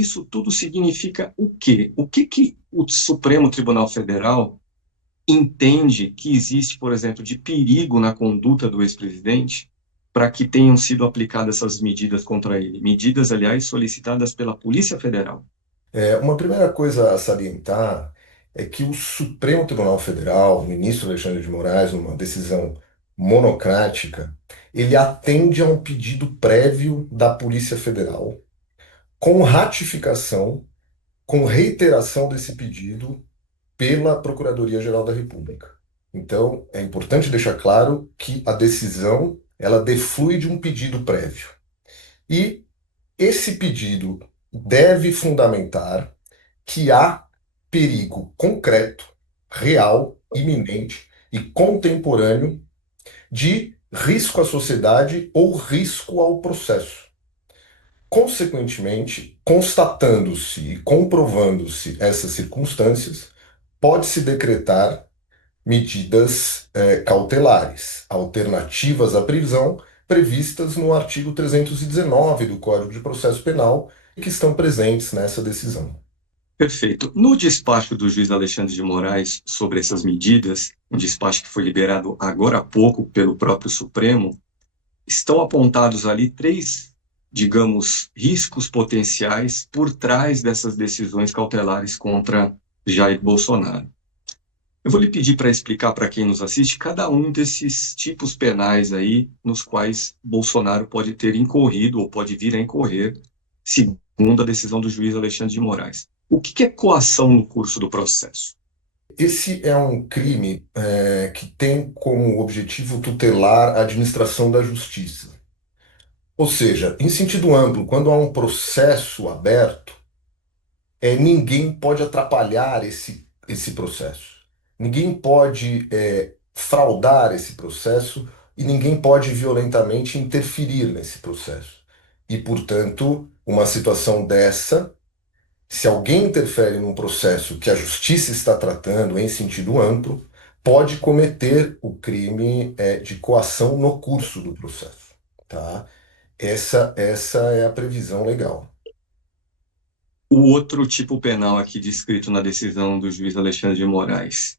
isso tudo significa o quê? O que que o Supremo Tribunal Federal entende que existe, por exemplo, de perigo na conduta do ex-presidente para que tenham sido aplicadas essas medidas contra ele? Medidas, aliás, solicitadas pela Polícia Federal. Uma primeira coisa a salientar é que o Supremo Tribunal Federal, o ministro Alexandre de Moraes, numa decisão monocrática, ele atende a um pedido prévio da Polícia Federal, com ratificação, com reiteração desse pedido pela Procuradoria-Geral da República. Então, é importante deixar claro que a decisão ela deflui de um pedido prévio. E esse pedido deve fundamentar que há perigo concreto, real, iminente e contemporâneo de risco à sociedade ou risco ao processo. Consequentemente, constatando-se e comprovando-se essas circunstâncias, pode-se decretar medidas cautelares, alternativas à prisão, previstas no artigo 319 do Código de Processo Penal e que estão presentes nessa decisão. Perfeito. No despacho do juiz Alexandre de Moraes sobre essas medidas, um despacho que foi liberado agora há pouco pelo próprio Supremo, estão apontados ali três, digamos, riscos potenciais por trás dessas decisões cautelares contra Jair Bolsonaro. Eu vou lhe pedir para explicar para quem nos assiste cada um desses tipos penais aí nos quais Bolsonaro pode ter incorrido ou pode vir a incorrer, segundo a decisão do juiz Alexandre de Moraes. O que é coação no curso do processo? Esse é um crime que tem como objetivo tutelar a administração da justiça. Ou seja, em sentido amplo, quando há um processo aberto, ninguém pode atrapalhar esse processo. Ninguém pode fraudar esse processo e ninguém pode violentamente interferir nesse processo. E, portanto, uma situação dessa, se alguém interfere num processo que a justiça está tratando em sentido amplo, pode cometer o crime de coação no curso do processo, tá? Essa é a previsão legal. O outro tipo penal aqui descrito na decisão do juiz Alexandre de Moraes: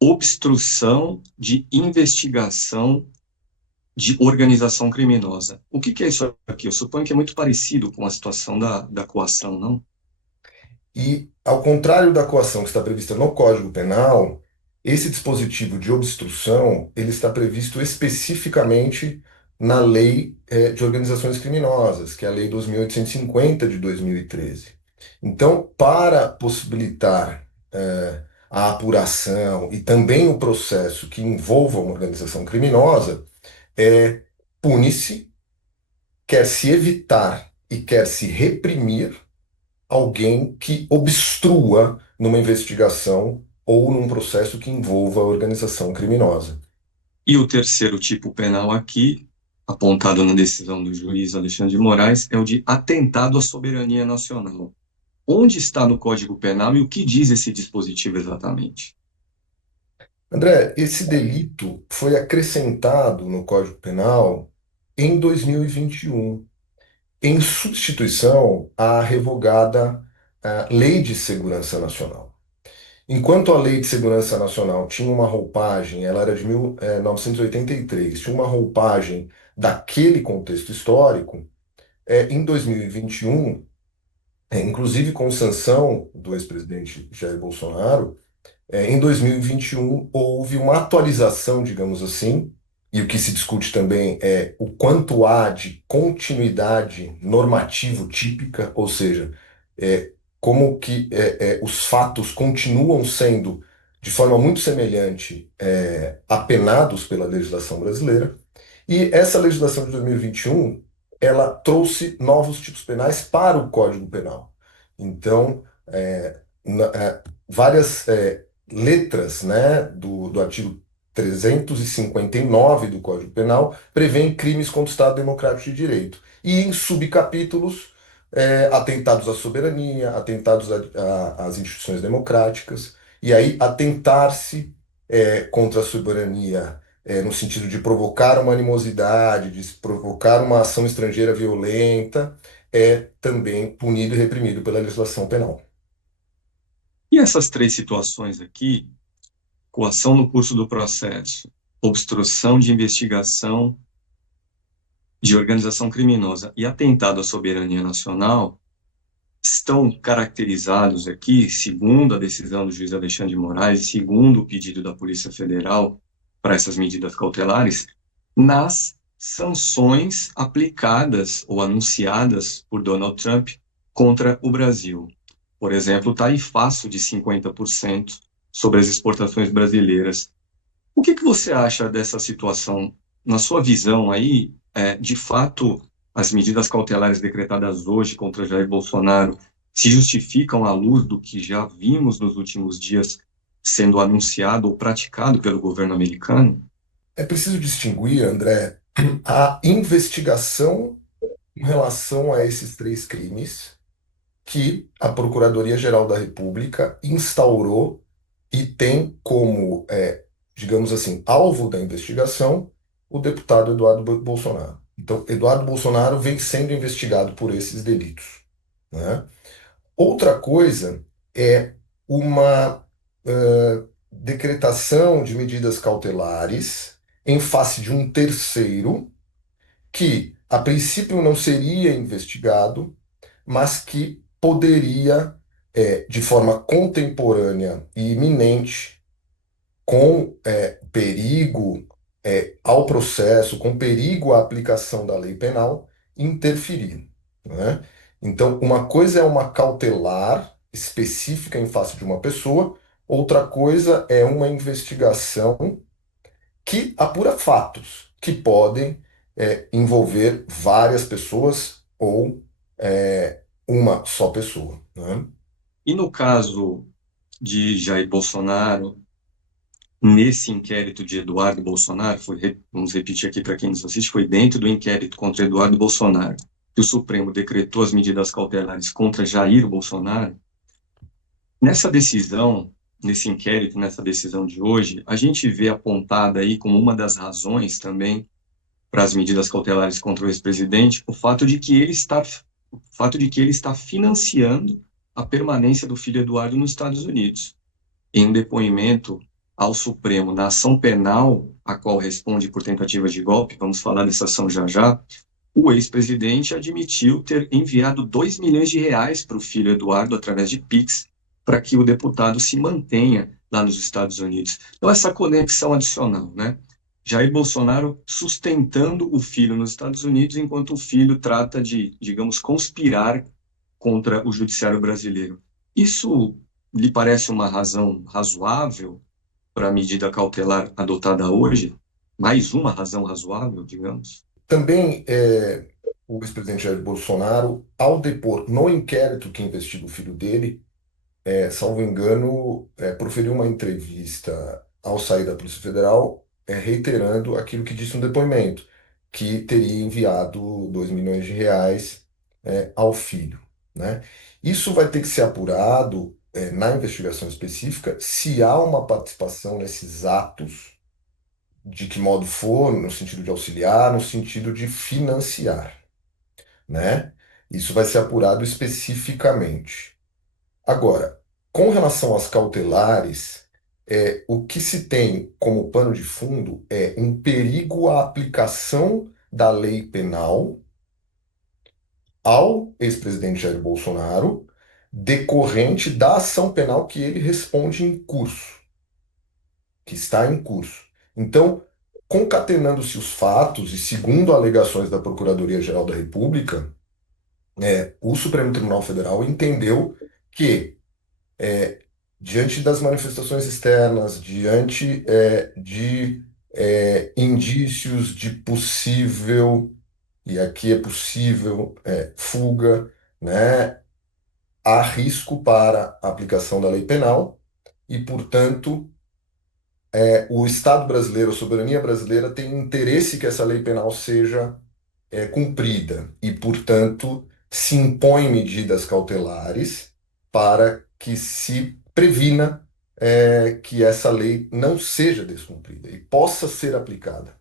obstrução de investigação de organização criminosa. O que é isso aqui? Eu suponho que é muito parecido com a situação da coação, não? E, ao contrário da coação que está prevista no Código Penal, esse dispositivo de obstrução ele está previsto especificamente na Lei de Organizações Criminosas, que é a Lei 2.850 de 2013. Então, para possibilitar a apuração e também o processo que envolva uma organização criminosa, pune-se, quer se evitar e quer se reprimir alguém que obstrua numa investigação ou num processo que envolva a organização criminosa. E o terceiro tipo penal aqui, apontado na decisão do juiz Alexandre de Moraes, é o de atentado à soberania nacional. Onde está no Código Penal e o que diz esse dispositivo exatamente? André, esse delito foi acrescentado no Código Penal em 2021, em substituição à revogada Lei de Segurança Nacional. Enquanto a Lei de Segurança Nacional tinha uma roupagem, ela era de 1983, tinha uma roupagem daquele contexto histórico, em 2021, inclusive com sanção do ex-presidente Jair Bolsonaro, em 2021 houve uma atualização, digamos assim, e o que se discute também é o quanto há de continuidade normativo típica, ou seja, como que os fatos continuam sendo, de forma muito semelhante, apenados pela legislação brasileira. E essa legislação de 2021, ela trouxe novos tipos penais para o Código Penal. Então, várias letras, né, do artigo 359 do Código Penal prevêem crimes contra o Estado Democrático de Direito. E em subcapítulos, atentados à soberania, atentados às instituições democráticas, e aí atentar-se contra a soberania no sentido de provocar uma animosidade, de provocar uma ação estrangeira violenta, é também punido e reprimido pela legislação penal. E essas três situações aqui, coação no curso do processo, obstrução de investigação de organização criminosa e atentado à soberania nacional, estão caracterizados aqui, segundo a decisão do juiz Alexandre de Moraes, segundo o pedido da Polícia Federal para essas medidas cautelares, nas sanções aplicadas ou anunciadas por Donald Trump contra o Brasil. Por exemplo, o tarifaço de 50% sobre as exportações brasileiras. O que você acha dessa situação? Na sua visão aí, de fato, as medidas cautelares decretadas hoje contra Jair Bolsonaro se justificam à luz do que já vimos nos últimos dias sendo anunciado ou praticado pelo governo americano? É preciso distinguir, André, a investigação em relação a esses três crimes que a Procuradoria-Geral da República instaurou e tem como, digamos assim, alvo da investigação o deputado Eduardo Bolsonaro. Então, Eduardo Bolsonaro vem sendo investigado por esses delitos, né? Outra coisa é uma decretação de medidas cautelares em face de um terceiro que, a princípio, não seria investigado, mas que poderia, de forma contemporânea e iminente, com perigo ao processo, com perigo à aplicação da lei penal, interferir, né? Então, uma coisa é uma cautelar específica em face de uma pessoa, outra coisa é uma investigação que apura fatos que podem envolver várias pessoas ou uma só pessoa, né? E no caso de Jair Bolsonaro, nesse inquérito de Eduardo Bolsonaro, vamos repetir aqui para quem nos assiste, foi dentro do inquérito contra Eduardo Bolsonaro que o Supremo decretou as medidas cautelares contra Jair Bolsonaro. Nessa decisão, nesse inquérito, nessa decisão de hoje, a gente vê apontada aí como uma das razões também para as medidas cautelares contra o ex-presidente o fato de que ele está financiando a permanência do filho Eduardo nos Estados Unidos. Em um depoimento ao Supremo na ação penal, a qual responde por tentativa de golpe, vamos falar dessa ação já já, o ex-presidente admitiu ter enviado 2 milhões de reais para o filho Eduardo através de Pix, para que o deputado se mantenha lá nos Estados Unidos. Então, essa conexão adicional, né? Jair Bolsonaro sustentando o filho nos Estados Unidos, enquanto o filho trata de, digamos, conspirar contra o judiciário brasileiro. Isso lhe parece uma razão razoável para a medida cautelar adotada hoje? Mais uma razão razoável, digamos? Também o ex-presidente Jair Bolsonaro, ao depor no inquérito que investiga o filho dele, salvo engano, proferiu uma entrevista ao sair da Polícia Federal, reiterando aquilo que disse no depoimento, que teria enviado 2 milhões de reais, ao filho, né? Isso vai ter que ser apurado, na investigação específica, se há uma participação nesses atos, de que modo for, no sentido de auxiliar, no sentido de financiar, né? Isso vai ser apurado especificamente. Agora, com relação às cautelares, o que se tem como pano de fundo é um perigo à aplicação da lei penal ao ex-presidente Jair Bolsonaro, decorrente da ação penal que ele responde em curso, que está em curso. Então, concatenando-se os fatos e segundo alegações da Procuradoria-Geral da República, o Supremo Tribunal Federal entendeu que diante das manifestações externas, diante de indícios de possível, e aqui é possível, fuga, né, há risco para a aplicação da lei penal e, portanto, o Estado brasileiro, a soberania brasileira, tem interesse que essa lei penal seja cumprida e, portanto, se impõem medidas cautelares para que se previna que essa lei não seja descumprida e possa ser aplicada.